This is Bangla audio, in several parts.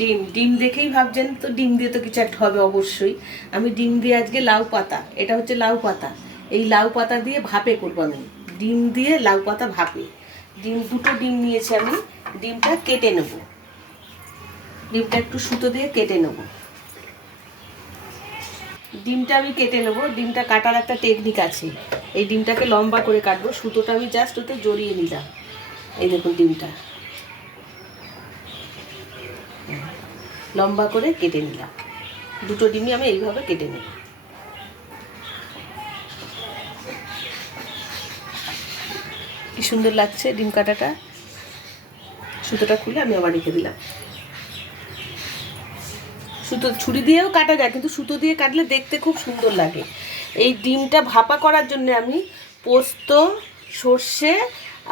ডিম ডিম দেখেই ভাবছেন তো ডিম দিয়ে তো কিছু একটা হবে অবশ্যই। আমি ডিম দিয়ে আজকে লাউ পাতা, এটা হচ্ছে লাউ পাতা, এই লাউ পাতা দিয়ে ভাপে করবো আমি। ডিম দিয়ে লাউ পাতা ভাপে। দুটো ডিম নিয়েছি আমি। ডিমটা কেটে নেব, ডিমটা একটু সুতো দিয়ে কেটে নেব। ডিমটা আমি কেটে নেব। ডিমটা কাটার একটা টেকনিক আছে। এই ডিমটাকে লম্বা করে কাটবো, সুতোটা আমি জাস্ট ওতে জড়িয়ে নিলাম। এই দেখুন ডিমটা লম্বা করে কেটে নিলাম। দুটো ডিমই আমি এইভাবে কেটে নেব। কি সুন্দর লাগছে ডিম কাটাটা। সুতোটা খুলে আমি আবার রেখে দিলাম। সুতো ছুরি দিয়েও কাটা যায়, কিন্তু সুতো দিয়ে কাটলে দেখতে খুব সুন্দর লাগে। এই ডিমটা ভাপা করার জন্য আমি পোস্ত, সর্ষে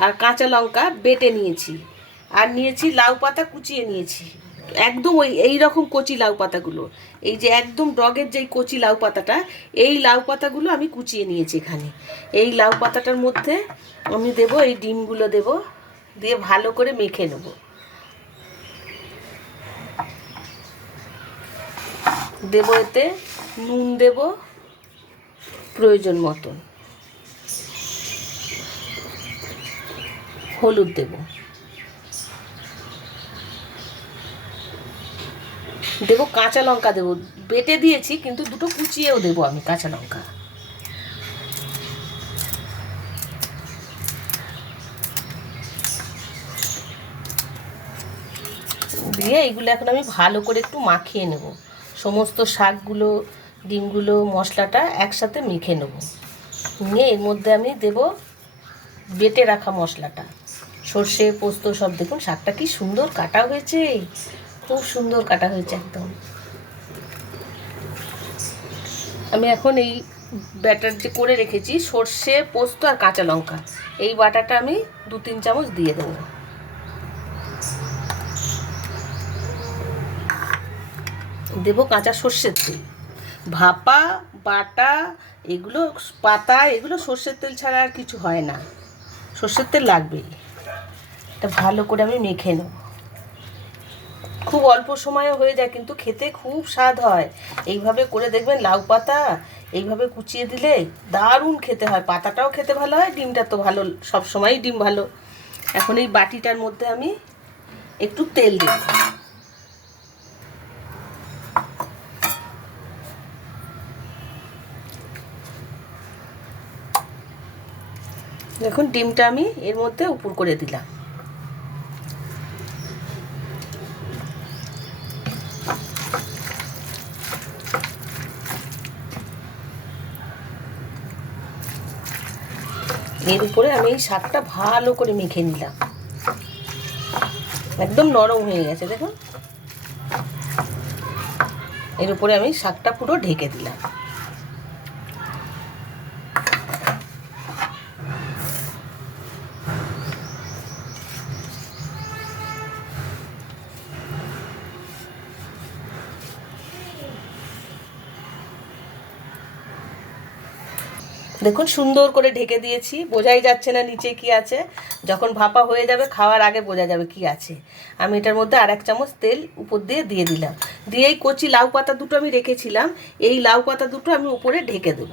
আর কাঁচা লঙ্কা বেটে নিয়েছি, আর নিয়েছি লাউ পাতা কুচিয়ে নিয়েছি। একদম এই রকম কচি লাউ পাতাগুলো, এই যে একদম ডগের যেই কচি লাউ পাতাটা, এই লাউ পাতাগুলো আমি কুচিয়ে নিয়েছি এখানে। এই লাউ পাতাটার মধ্যে আমি দেব এই ডিমগুলো, দেব দিয়ে ভালো করে মেখে নেব। দেব এতে নুন, দেব প্রয়োজন মতন, হলুদ দেব, দেব কাঁচা লঙ্কা, দেব বেটে দিয়েছি কিন্তু দুটো কুচিয়েও দেব আমি কাঁচা লঙ্কা। দিয়ে এইগুলো এখন আমি ভালো করে একটু মাখিয়ে নেব। সমস্ত শাকগুলো, ডিমগুলো, মশলাটা একসাথে মেখে নেব। নিয়ে এর মধ্যে আমি দেব বেটে রাখা মশলাটা, সর্ষে, পোস্ত সব। দেখুন শাকটা কি সুন্দর কাটা হয়েছে, খুব সুন্দর কাটা হয়েছে একদম। আমি এখন এই ব্যাটার যে করে রেখেছি সর্ষে, পোস্ত আর কাঁচা লঙ্কা, এই বাটাটা আমি 2-3 চামচ দিয়ে দেবো। দেবো কাঁচা সর্ষের তেল। ভাপা, বাটা, এগুলো পাতা, এগুলো সর্ষের তেল ছাড়া আর কিছু হয় না, সর্ষের তেল লাগবেই। এটা ভালো করে আমি মেখে নেব। খুব অল্প সময়ে হয়ে যায়, কিন্তু খেতে খুব স্বাদ হয়। এইভাবে করে দেখবেন লাউ পাতা এইভাবে কুচিয়ে দিলে দারুণ খেতে হয়। পাতাটাও খেতে ভালো হয়, ডিমটা তো ভালো, সব সময়ই ডিম ভালো। এখন এই বাটিটার মধ্যে আমি একটু তেল দিই। দেখুন ডিমটা আমি এর মধ্যে উপর করে দিলাম। এর উপরে আমি এই শাকটা ভালো করে মেখে নিলাম। একদম নরম হয়ে গেছে দেখুন। এর উপরে আমি শাকটা পুরো ঢেকে দিলাম। দেখুন সুন্দর করে ঢেকে দিয়েছি, বোঝাই যাচ্ছে না নিচে কি আছে। যখন ভাপা হয়ে যাবে খাওয়ার আগে বোঝা যাবে কি আছে। আমি এটার মধ্যে আর 1 চামচ তেল উপর দিয়ে দিলাম। দিয়ে এই কচি লাউ পাতা দুটো আমি রেখেছিলাম, এই লাউ পাতা দুটো আমি উপরে ঢেকে দেব।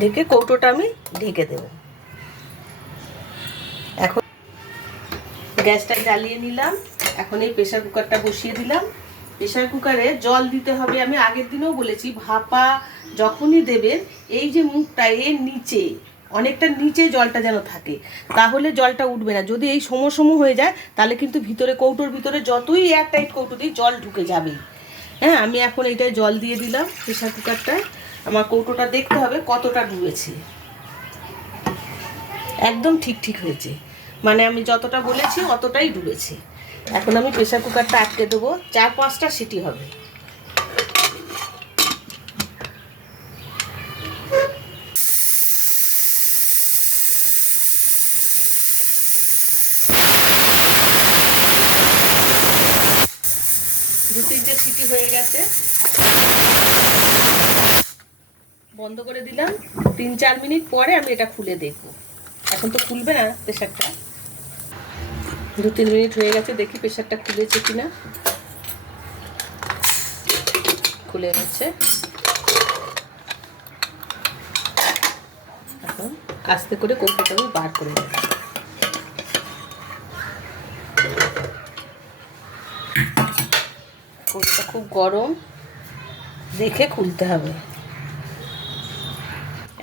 ঢেকে কৌটোটা আমি ঢেকে দেব। এখন গ্যাসটা জ্বালিয়ে নিলাম। এখন এই প্রেসার কুকারটা বসিয়ে দিলাম। প্রেসার কুকারে জল দিতে হবে। আমি আগের দিনেও বলেছি, ভাপা যখনই দেবেন এই যে মুখটা এর নিচে, অনেকটা নিচে জলটা যেন থাকে, তাহলে জলটা উঠবে না। যদি এই সম হয়ে যায় তাহলে কিন্তু ভিতরে, কৌটোর ভিতরে যতই এয়ারটাইট কৌটো দিই জল ঢুকে যাবেই। হ্যাঁ, আমি এখন এইটায় জল দিয়ে দিলাম প্রেসার কুকারটায়। আমার কৌটোটা দেখতে হবে কতটা ডুবেছে। একদম ঠিক হয়েছে, মানে আমি যতটা বলেছি অতটাই ডুবেছে। এখন আমি প্রেসার কুকারটা আটকে দেবো, 4-5টা সিটি হবে। দু-তিনটে সিটি হয়ে গেছে, বন্ধ করে দিলাম। 3-4 মিনিট পরে আমি এটা খুলে দেখব। এখন তো খুলবে না প্রেসারটা, 2-3 মিনিট হয়ে গেছে, দেখি প্রেশারটা খুলেছে কিনা। খুলে গেছে। এখন আস্তে করে কৌটোটা আমি বার করে নেব। কৌটোটা খুব গরম, দেখে খুলতে হবে।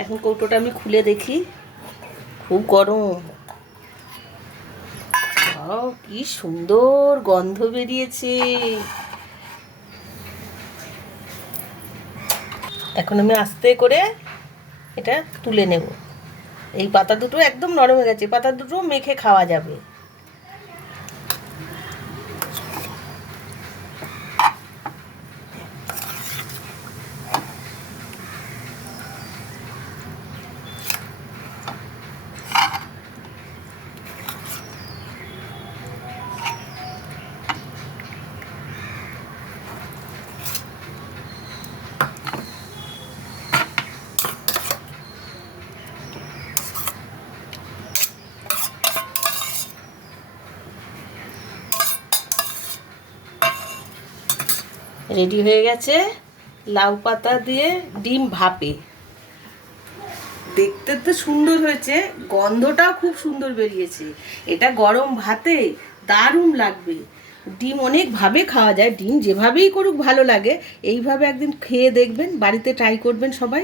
এখন কৌটোটা আমি খুলে দেখি, খুব গরম। কি সুন্দর গন্ধ বেরিয়েছে। এখন আমি আস্তে করে এটা তুলে নেব। এই পাতা দুটো একদম নরম হয়ে গেছে, পাতা দুটো মেখে খাওয়া যাবে। রেডি হয়ে গেছে লাউ পাতা দিয়ে ডিম ভাপে। দেখতে তো সুন্দর হয়েছে, গন্ধটাও খুব সুন্দর বেরিয়েছে। এটা গরম ভাতে দারুণ লাগবে। ডিম অনেকভাবে খাওয়া যায়, ডিম যেভাবেই করুক ভালো লাগে। এইভাবে একদিন খেয়ে দেখবেন, বাড়িতে ট্রাই করবেন সবাই।